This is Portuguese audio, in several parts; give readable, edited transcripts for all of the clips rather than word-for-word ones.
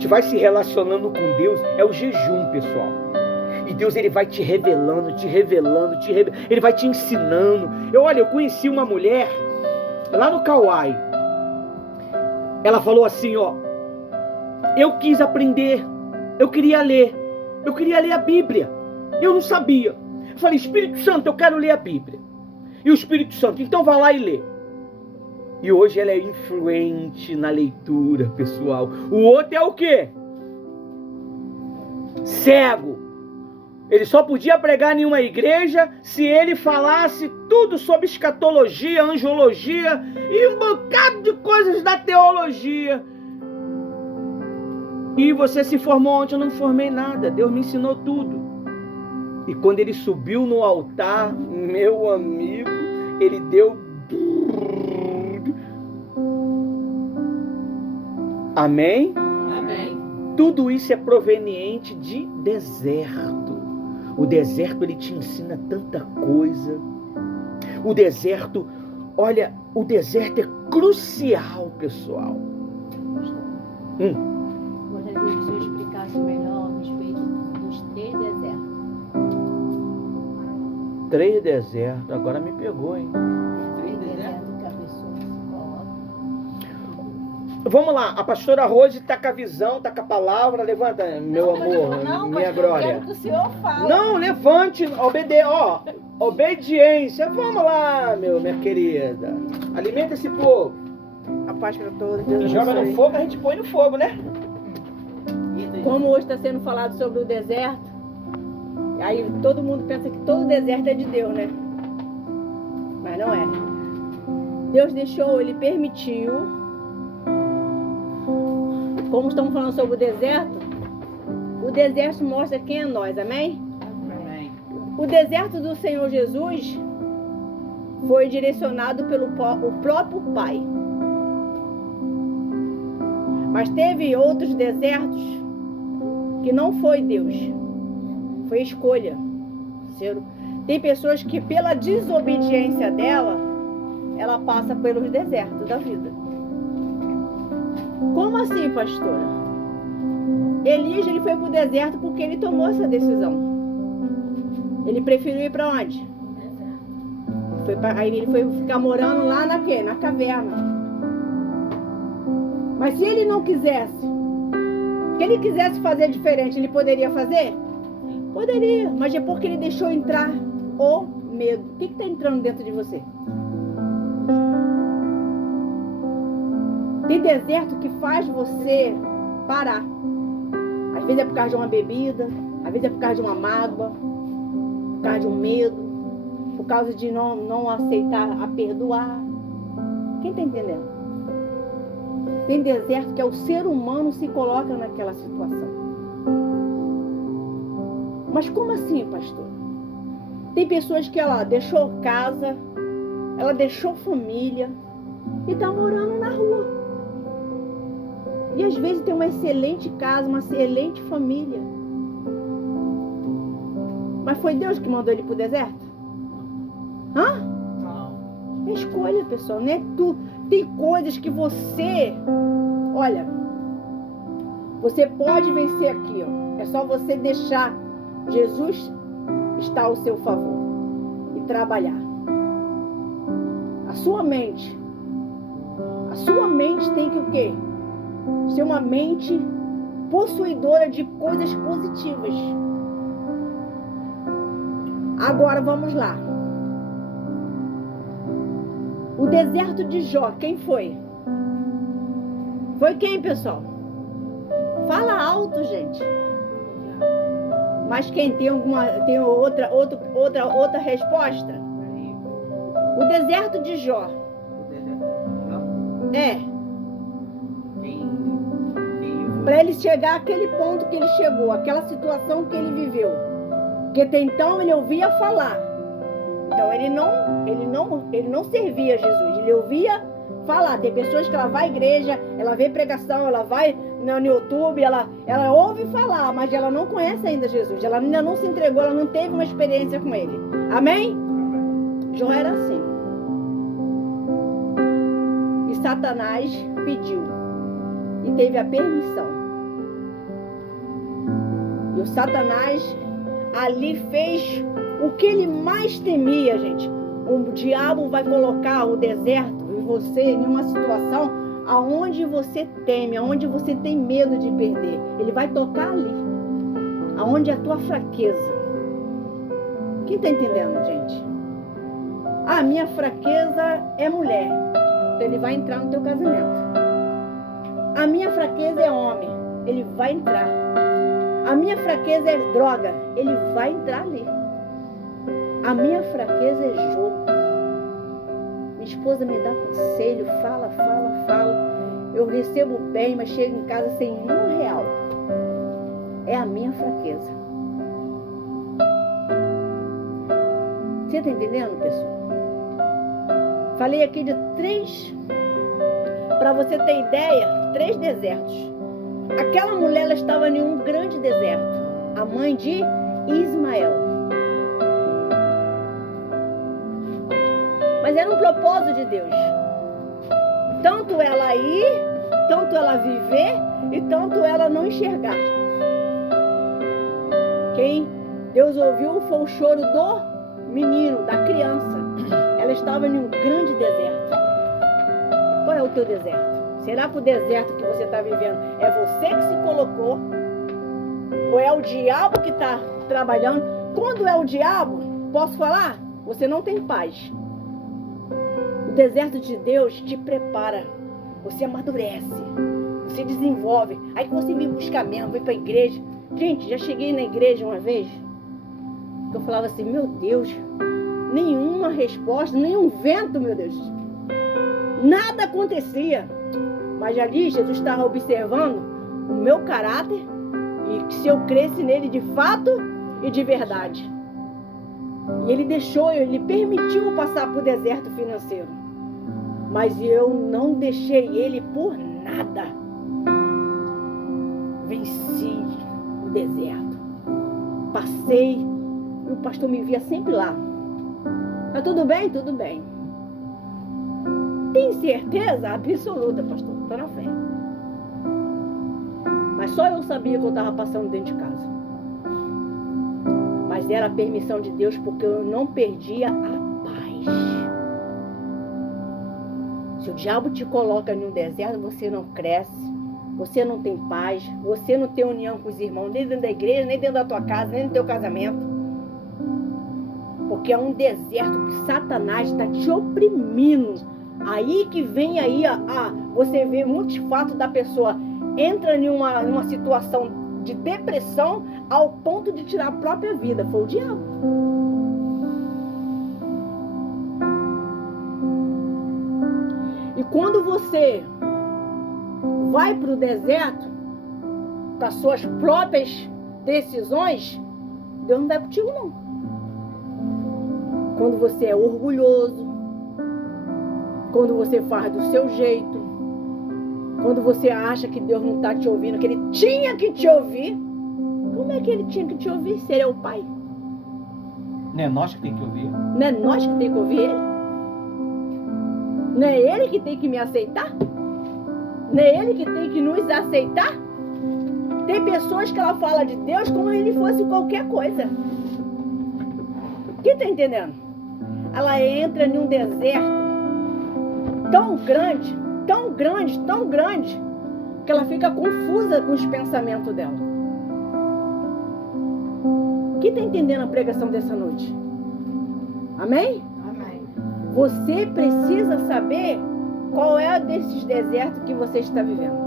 gente vai se relacionando com Deus, é o jejum, pessoal. E Deus, ele vai te revelando, ele vai te ensinando. Eu conheci uma mulher lá no Kauai. Ela falou assim, eu quis aprender, eu queria ler a Bíblia. Eu não sabia. Eu falei, Espírito Santo, eu quero ler a Bíblia. E o Espírito Santo, então vai lá e lê. E hoje ela é influente na leitura, pessoal. O outro é o quê? Cego. Ele só podia pregar em uma igreja se ele falasse tudo sobre escatologia, angiologia e um bocado de coisas da teologia. E você se formou ontem? Eu não formei nada. Deus me ensinou tudo. E quando ele subiu no altar, meu amigo, ele deu... Amém? Amém. Tudo isso é proveniente de deserto. O deserto, ele te ensina tanta coisa. O deserto, olha, o deserto é crucial, pessoal. Gostaria que o senhor explicasse melhor a respeito dos 3 desertos. 3 desertos, agora me pegou, hein? 3 desertos que a pessoa se coloca. Vamos lá, a pastora Rose tá com a visão, tá com a palavra. Levanta, meu amor, minha glória. Eu quero que o senhor fale. Não, levante, obediência. Vamos lá, minha querida. Alimenta esse povo. A paz para todos. Deus Joga abençoe. no fogo, a gente põe no fogo, né? Como hoje está sendo falado sobre o deserto, aí todo mundo pensa que todo deserto é de Deus, né? Mas não é. Deus deixou, ele permitiu. Como estamos falando sobre o deserto mostra quem é nós, amém? Amém. O deserto do Senhor Jesus foi direcionado pelo o próprio Pai. Mas teve outros desertos que não foi Deus, foi escolha. Tem pessoas que pela desobediência dela, ela passa pelos desertos da vida. Como assim, pastora? Elias, ele foi para o deserto porque ele tomou essa decisão. Ele preferiu ir para onde? Aí ele foi ficar morando lá na caverna. Mas se ele não quisesse, que ele quisesse fazer diferente, ele poderia fazer? Poderia, mas é porque ele deixou entrar o medo. O que está entrando dentro de você? Tem deserto que faz você parar. Às vezes é por causa de uma bebida, às vezes é por causa de uma mágoa, por causa de um medo, por causa de não aceitar a perdoar. Quem está entendendo? Tem deserto que é o ser humano se coloca naquela situação. Mas como assim, pastor? Tem pessoas que ela deixou casa, ela deixou família e está morando na rua. E às vezes tem uma excelente casa, uma excelente família. Mas foi Deus que mandou ele para o deserto? Hã? É escolha, pessoal, não é tu. Tem coisas que você... Olha, você pode vencer aqui, ó. É só você deixar Jesus estar ao seu favor e trabalhar. A sua mente tem que o quê? Ser uma mente possuidora de coisas positivas. Agora vamos lá. O deserto de Jó, quem foi? Foi quem, pessoal? Fala alto, gente. Mas quem tem outra resposta? O deserto de Jó. É. Para ele chegar àquele ponto que ele chegou, aquela situação que ele viveu. Porque até então ele ouvia falar. Então ele não servia Jesus, ele ouvia falar. Tem pessoas que ela vai à igreja, ela vê pregação, ela vai no YouTube, ela ouve falar, mas ela não conhece ainda Jesus, ela ainda não se entregou, ela não teve uma experiência com ele. Amém? Jó era assim. E Satanás pediu e teve a permissão. E o Satanás ali fez o que ele mais temia, gente. O diabo vai colocar o deserto e você em uma situação aonde você teme, aonde você tem medo de perder. Ele vai tocar ali, aonde é a tua fraqueza. Quem está entendendo, gente? A minha fraqueza é mulher. Então ele vai entrar no teu casamento. A minha fraqueza é homem. Ele vai entrar. A minha fraqueza é droga. Ele vai entrar ali. A minha fraqueza é jogo. Minha esposa me dá conselho, fala. Eu recebo bem, mas chego em casa sem R$1. É a minha fraqueza. Você está entendendo, pessoal? Falei aqui de 3, para você ter ideia, 3 desertos. Aquela mulher, ela estava em um grande deserto. A mãe de Ismael. Mas era um propósito de Deus. Tanto ela ir, tanto ela viver e tanto ela não enxergar. Quem Deus ouviu foi o choro do menino, da criança. Ela estava em um grande deserto. Qual é o teu deserto? Será que o deserto que você está vivendo é você que se colocou? Ou é o diabo que está trabalhando? Quando é o diabo, posso falar? Você não tem paz. O deserto de Deus te prepara. Você amadurece. Você desenvolve. Aí que você vem buscar mesmo, vem para a igreja. Gente, já cheguei na igreja uma vez. Eu falava assim, meu Deus, nenhuma resposta, nenhum vento, meu Deus. Nada acontecia. Mas ali Jesus estava observando o meu caráter e que se eu cresce nele de fato e de verdade. E ele deixou, ele permitiu passar por deserto financeiro. Mas eu não deixei ele por nada. Venci o deserto. Passei. E o pastor me via sempre lá. Tá tudo bem? Tudo bem. Tem certeza absoluta, pastor? Tô na fé. Mas só eu sabia que eu estava passando dentro de casa. Mas era a permissão de Deus, porque eu não perdia a paz. Se o diabo te coloca em um deserto, você não cresce. Você não tem paz. Você não tem união com os irmãos, nem dentro da igreja, nem dentro da tua casa, nem no teu casamento. Porque é um deserto que Satanás está te oprimindo. Aí que vem aí, você vê muitos fatos da pessoa entra em uma situação de depressão ao ponto de tirar a própria vida. Foi o diabo. E quando você vai para o deserto com as suas próprias decisões, Deus não vai contigo não. Quando você é orgulhoso, quando você faz do seu jeito, quando você acha que Deus não está te ouvindo, que Ele tinha que te ouvir, como é que Ele tinha que te ouvir se Ele é o Pai? Não é nós que tem que ouvir? Não é nós que tem que ouvir Ele? Não é Ele que tem que me aceitar? Não é Ele que tem que nos aceitar? Tem pessoas que ela fala de Deus como se Ele fosse qualquer coisa. Quem está entendendo? Ela entra em um deserto tão grande, que ela fica confusa com os pensamentos dela. Quem está entendendo a pregação dessa noite? Amém? Amém. Você precisa saber qual é desses desertos que você está vivendo.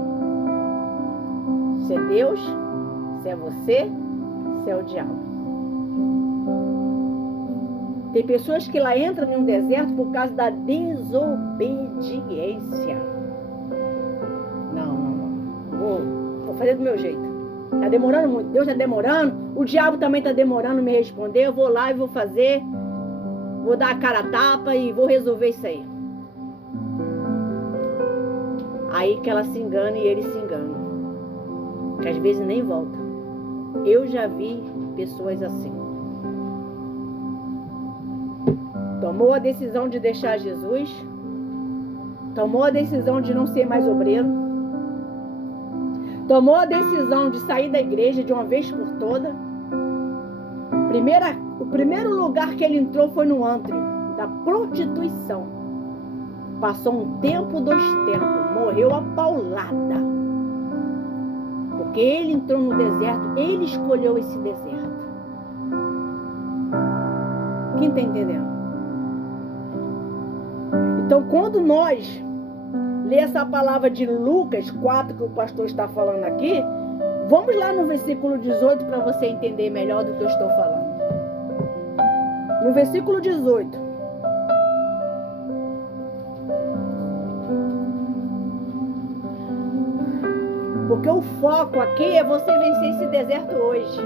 Se é Deus, se é você, se é o diabo. Tem pessoas que lá entram em um deserto por causa da desobediência. Não. Vou fazer do meu jeito. Está demorando muito. Deus está demorando. O diabo também está demorando me responder. Eu vou lá e vou fazer. Vou dar a cara a tapa e vou resolver isso aí. Aí que ela se engana e ele se engana. Que às vezes nem volta. Eu já vi pessoas assim. Tomou a decisão de deixar Jesus. Tomou a decisão de não ser mais obreiro. tomou a decisão de sair da igreja de uma vez por toda. O primeiro lugar que ele entrou foi no antro da prostituição. Passou um tempo, 2 tempos, morreu a paulada. Porque ele entrou no deserto, ele escolheu esse deserto. Quem está entendendo? Então, quando nós lê essa palavra de Lucas 4 que o pastor está falando aqui, vamos lá no versículo 18 para você entender melhor do que eu estou falando. No versículo 18. Porque o foco aqui é você vencer esse deserto hoje.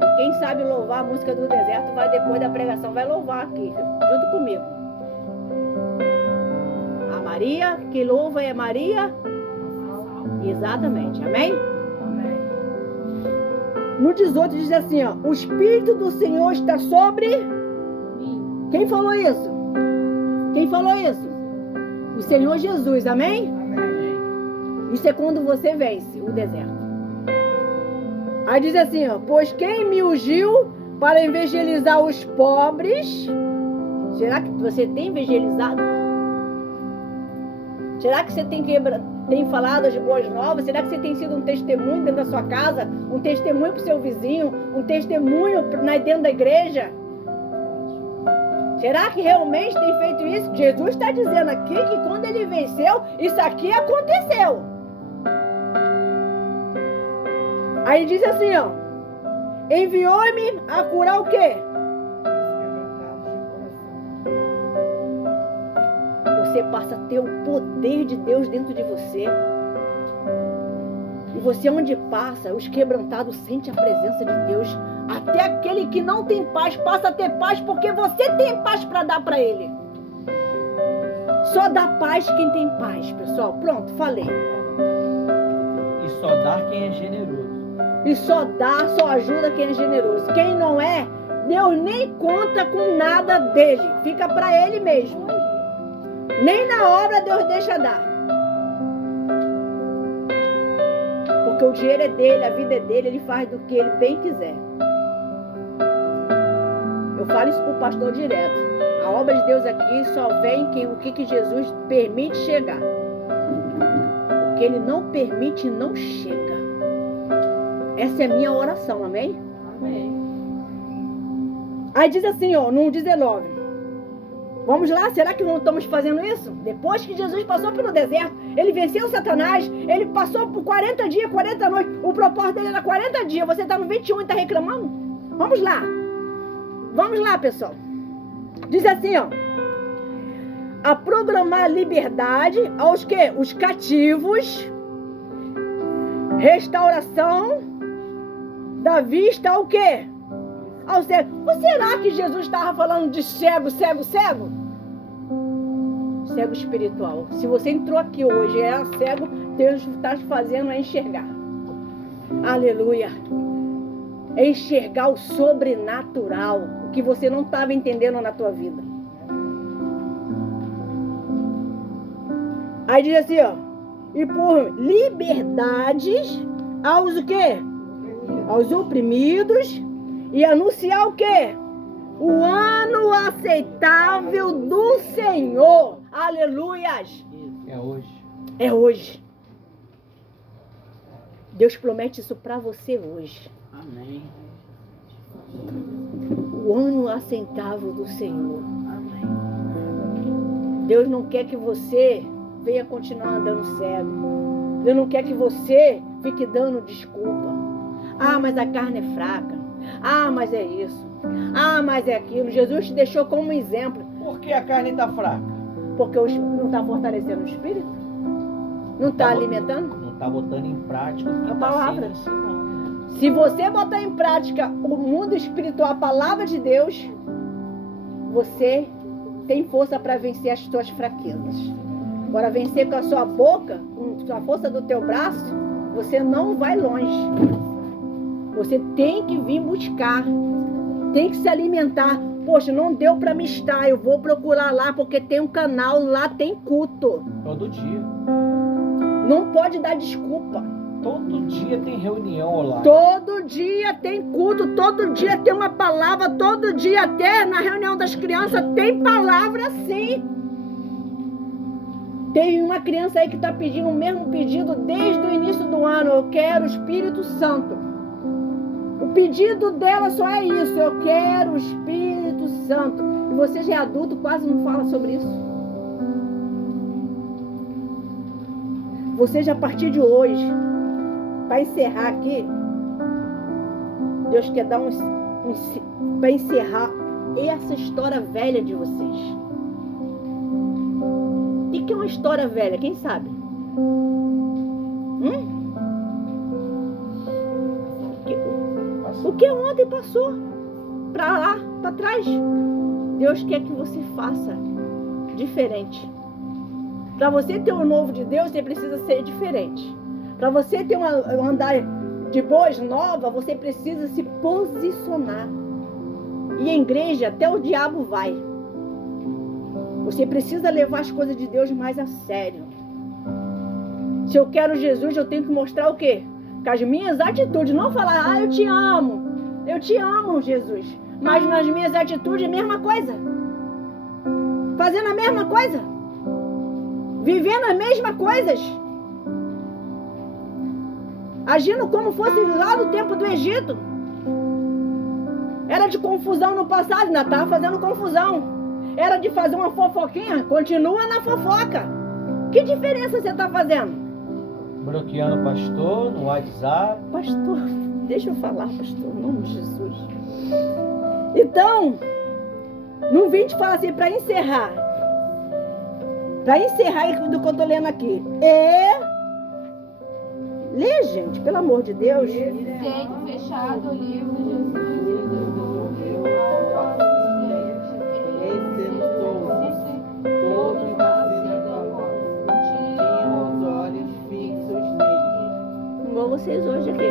E quem sabe louvar a música do deserto vai depois da pregação, vai louvar aqui, junto comigo. A Maria que louva é Maria. Exatamente, amém? Amém. No 18 diz assim, ó, o Espírito do Senhor está sobre... Quem falou isso? Quem falou isso? O Senhor Jesus, amém? Amém. Isso é quando você vence o deserto. Aí diz assim, ó, pois quem me ungiu para evangelizar os pobres... Será que você tem evangelizado? Será que você tem falado as boas novas? Será que você tem sido um testemunho dentro da sua casa? Um testemunho para o seu vizinho? Um testemunho dentro da igreja? Será que realmente tem feito isso? Jesus está dizendo aqui que quando ele venceu, isso aqui aconteceu. Aí diz assim, ó. Enviou-me a curar o quê? Você passa a ter o poder de Deus dentro de você. E você onde passa, os quebrantados sentem a presença de Deus. Até aquele que não tem paz passa a ter paz porque você tem paz para dar para ele. Só dá paz quem tem paz, pessoal. Pronto, falei. E só dá quem é generoso. E só dá, só ajuda quem é generoso. Quem não é, Deus nem conta com nada dele. Fica para ele mesmo. Nem na obra Deus deixa dar. Porque o dinheiro é dele, a vida é dele, ele faz do que ele bem quiser. Eu falo isso para o pastor direto. A obra de Deus aqui só vem o que Jesus permite chegar. O que ele não permite não chega. Essa é a minha oração, amém? Amém. Aí diz assim, ó, no 19. Vamos lá, será que não estamos fazendo isso? Depois que Jesus passou pelo deserto, ele venceu Satanás, ele passou por 40 dias, 40 noites, o propósito dele era 40 dias, você está no 21 e está reclamando? Vamos lá, pessoal. Diz assim, ó, a programar liberdade aos que? Os cativos, restauração da vista ao quê? Ao cego. Ou será que Jesus estava falando de cego? Cego espiritual. Se você entrou aqui hoje e é cego, Deus está te fazendo a enxergar. Aleluia. Enxergar o sobrenatural, o que você não estava entendendo na tua vida. Aí diz assim, ó, e por liberdades aos o quê? Aos oprimidos. E anunciar o quê? O ano aceitável do Senhor. Aleluias. É hoje. É hoje. Deus promete isso para você hoje. Amém. O ano aceitável do Senhor. Amém. Deus não quer que você venha continuar andando cego. Deus não quer que você fique dando desculpa. Ah, mas a carne é fraca. Ah, mas é isso. Ah, mas é aquilo. Jesus te deixou como exemplo. Por que a carne está fraca? Porque não está fortalecendo o espírito? Não está alimentando? Não está botando em prática o que A está palavra. sendo ensinado. Se você botar em prática o mundo espiritual, a palavra de Deus, você tem força para vencer as suas fraquezas. Agora, vencer com a sua boca, com a força do teu braço, você não vai longe. Você tem que vir buscar, tem que se alimentar. Poxa, não deu para me estar, eu vou procurar lá, porque tem um canal, lá tem culto. Todo dia. Não pode dar desculpa. Todo dia tem reunião online. Todo dia tem culto, todo dia tem uma palavra, todo dia até na reunião das crianças tem palavra sim. Tem uma criança aí que está pedindo o mesmo pedido desde o início do ano. Eu quero o Espírito Santo. O pedido dela só é isso. Eu quero o Espírito Santo. E você já é adulto, quase não fala sobre isso. Você já a partir de hoje, para encerrar aqui, Deus quer dar para encerrar essa história velha de vocês. O que é uma história velha? Quem sabe? O que ontem passou para lá, para trás. Deus quer que você faça diferente. Para você ter o novo de Deus, você precisa ser diferente. Para você ter um andar de boas nova, você precisa se posicionar. E a igreja, até o diabo vai. Você precisa levar as coisas de Deus mais a sério. Se eu quero Jesus, eu tenho que mostrar o quê? Com as minhas atitudes. Não falar, eu te amo. Eu te amo, Jesus. Mas nas minhas atitudes, a mesma coisa. Fazendo a mesma coisa. Vivendo as mesmas coisas. Agindo como fosse lá no tempo do Egito. Era de confusão no passado, ainda estava fazendo confusão. Era de fazer uma fofoquinha, continua na fofoca. Que diferença você está fazendo? Bloqueando o pastor no WhatsApp. Pastor, deixa eu falar, pastor, em nome de Jesus. Então, não vim te falar assim, para encerrar. Para encerrar do que eu estou lendo aqui. Lê, gente, pelo amor de Deus. Sendo fechado o livro de Jesus. Igual vocês hoje aqui.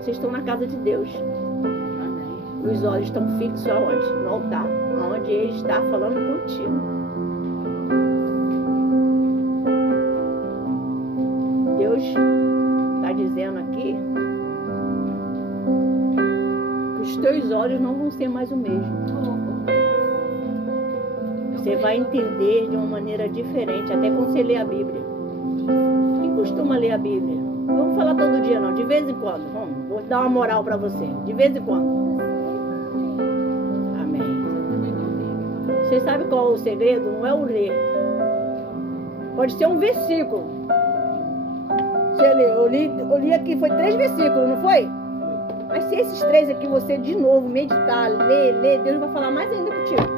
Vocês estão na casa de Deus. Os olhos estão fixos aonde? No altar. Onde Ele está falando contigo. Deus está dizendo aqui que os teus olhos não vão ser mais o mesmo. Você vai entender de uma maneira diferente, até quando você lê a Bíblia. Quem costuma ler a Bíblia? Não vamos falar todo dia não, de vez em quando. Vou dar uma moral para você, de vez em quando. Amém. Você sabe qual é o segredo? Não é o ler. Pode ser um versículo. Você lê, eu li aqui, foi 3 versículos, não foi? Mas se esses 3 aqui você de novo meditar, ler, Deus vai falar mais ainda contigo.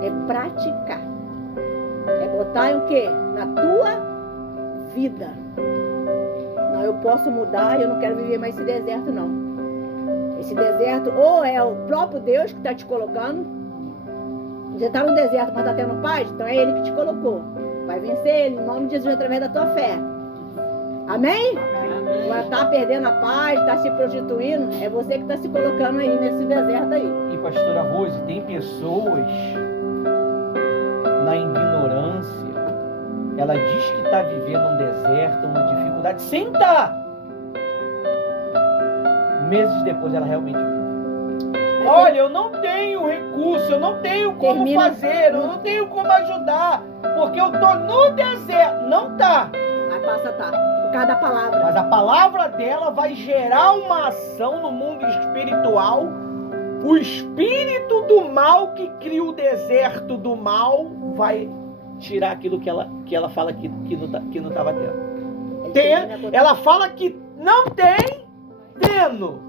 É praticar. É botar o quê? Na tua vida. Não, eu posso mudar, eu não quero viver mais esse deserto, não. Esse deserto, ou é o próprio Deus que está te colocando. Você está no deserto, mas está tendo paz? Então é Ele que te colocou. Vai vencer Ele, em nome de Jesus, através da tua fé. Amém? Agora tá perdendo a paz, tá se prostituindo, é você que tá se colocando aí nesse deserto aí. E pastora Rose, tem pessoas na ignorância, ela diz que está vivendo um deserto, uma dificuldade, sem estar. Meses depois ela realmente vive. Olha, eu não tenho recurso, eu não tenho como fazer, eu não tenho como ajudar, porque eu tô no deserto. Não tá. Vai passar, tá. Por causa da palavra. Mas a palavra dela vai gerar uma ação no mundo espiritual. O espírito do mal que cria o deserto do mal vai tirar aquilo que ela fala que não estava tendo. Ela fala que não tem, tendo.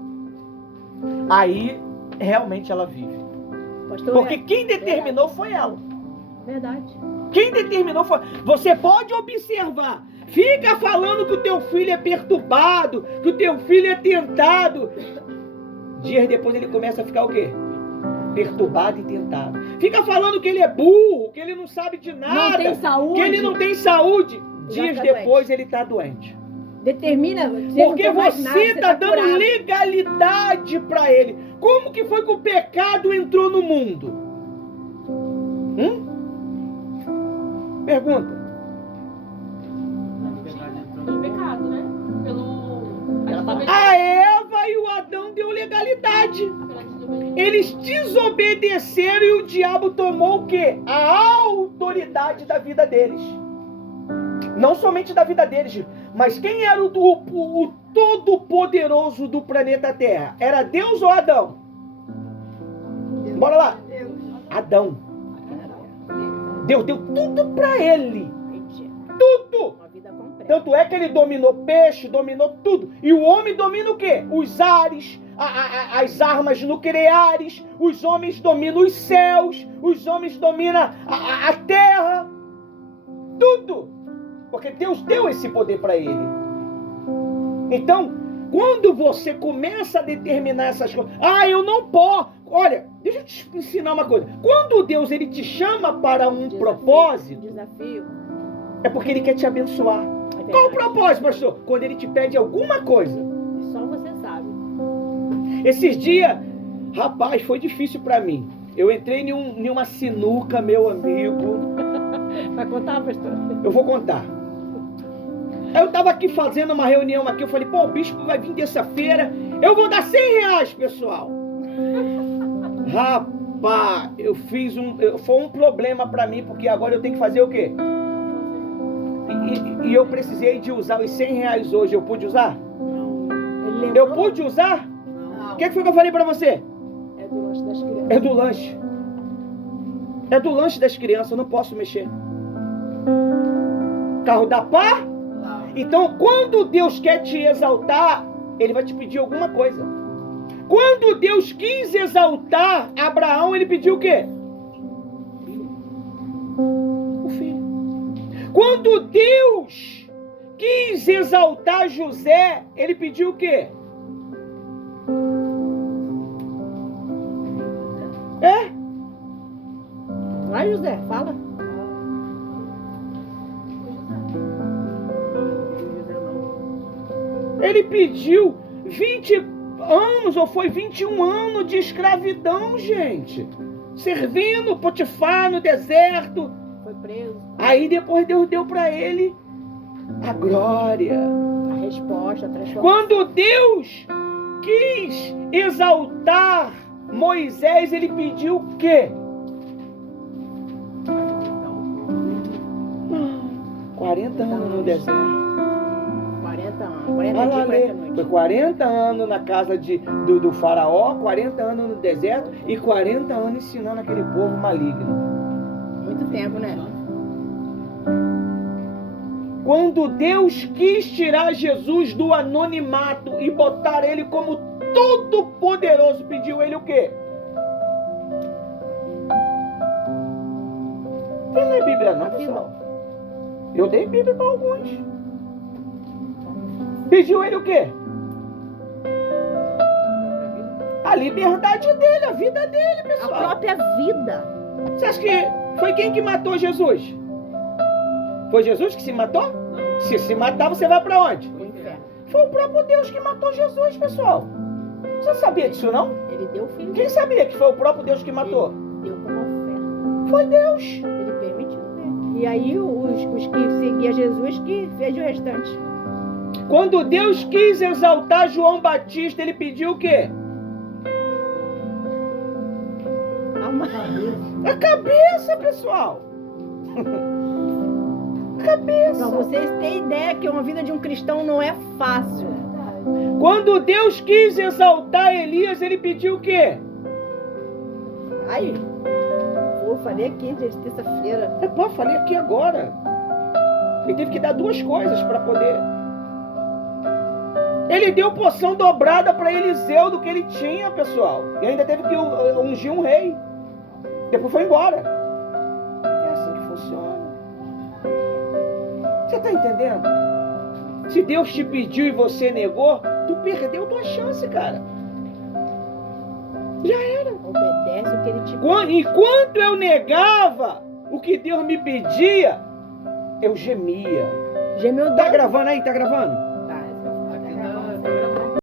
Aí, realmente ela vive. Pastor, porque quem determinou foi ela. Verdade. Quem determinou foi... Você pode observar. Fica falando que o teu filho é perturbado, que o teu filho é tentado. Dias depois ele começa a ficar o quê? Perturbado e tentado. Fica falando que ele é burro, que ele não sabe de nada. Não tem saúde. Que ele não tem saúde. Dias depois doente. Ele está doente. Determina. Porque você está dando curado. Legalidade para ele. Como que foi que o pecado entrou no mundo? Adão deu legalidade. Eles desobedeceram e o diabo tomou o quê? A autoridade da vida deles. Não somente da vida deles, mas quem era o todo-poderoso do planeta Terra? Era Deus ou Adão? Bora lá. Adão. Deus deu tudo para ele. Tudo. Uma vida completa. Tanto é que ele dominou peixe, dominou tudo. E o homem domina o quê? Os ares, as armas nucleares. Os homens dominam os céus. Os homens dominam a terra. Tudo. Porque Deus deu esse poder para ele. Então, quando você começa a determinar essas coisas, eu não posso. Olha, deixa eu te ensinar uma coisa. Quando Deus ele te chama para um propósito, Desafio. é porque ele quer te abençoar. É Qual o verdade. propósito, pastor? Quando ele te pede alguma coisa. Só você sabe. Esses dias, rapaz, foi difícil para mim. Eu entrei em uma sinuca, meu amigo. Vai contar, pastor? Eu vou contar. Eu tava aqui fazendo uma reunião aqui, eu falei, o bispo vai vir terça-feira, eu vou dar R$100, pessoal. Rapaz, foi um problema pra mim, porque agora eu tenho que fazer o quê? E eu precisei de usar os R$100 hoje, eu pude usar? Ele lembrou? Eu pude usar? O que foi que eu falei pra você? É do lanche das crianças. É do lanche. É do lanche das crianças, eu não posso mexer. Carro da pá? Então, quando Deus quer te exaltar, Ele vai te pedir alguma coisa. Quando Deus quis exaltar Abraão, Ele pediu o quê? O filho. Quando Deus quis exaltar José, Ele pediu o quê? Vai, José, fala. Ele pediu 20 anos, ou foi 21 anos de escravidão, gente. Servindo Potifar no deserto. Foi preso. Aí depois Deus deu para ele a glória. A resposta, a transformação. Quando Deus quis exaltar Moisés, ele pediu o quê? 40 anos no deserto. 40 anos. 40 Vai dias, lá 40 ler. noites. Foi 40 anos na casa do faraó, 40 anos no deserto e 40 anos ensinando aquele povo maligno. Muito tempo, né? Quando Deus quis tirar Jesus do anonimato e botar ele como todo poderoso, pediu ele o quê? Quem lê Bíblia não, pessoal? Eu dei Bíblia para alguns. Pediu ele o quê? A liberdade dele, a vida dele, A pessoal. própria vida. Você acha que foi quem que matou Jesus? Foi Jesus que se matou? Se se matar, você vai para onde? O inferno. Foi o próprio Deus que matou Jesus, pessoal. Você sabia disso, não? Ele deu o filho. Quem sabia que foi o próprio Deus que matou? Ele deu como oferta. Foi Deus. Ele permitiu. Né? E aí os que seguiam Jesus que fez o restante. Quando Deus quis exaltar João Batista, ele pediu o quê? A cabeça, pessoal. A cabeça. Pra vocês terem ideia que uma vida de um cristão não é fácil. Quando Deus quis exaltar Elias, ele pediu o quê? Aí, eu falei aqui, gente, terça-feira. Falei aqui agora. Ele teve que dar duas coisas para poder. Ele deu porção dobrada para Eliseu do que ele tinha, pessoal. E ainda teve que ungir um rei. Depois foi embora. É assim que funciona. Você está entendendo? Se Deus te pediu e você negou, tu perdeu tua chance, cara. Já era. Obedece o que ele te pede. Enquanto eu negava o que Deus me pedia, eu gemia. Gemeu Tá Deus. gravando aí? Tá gravando?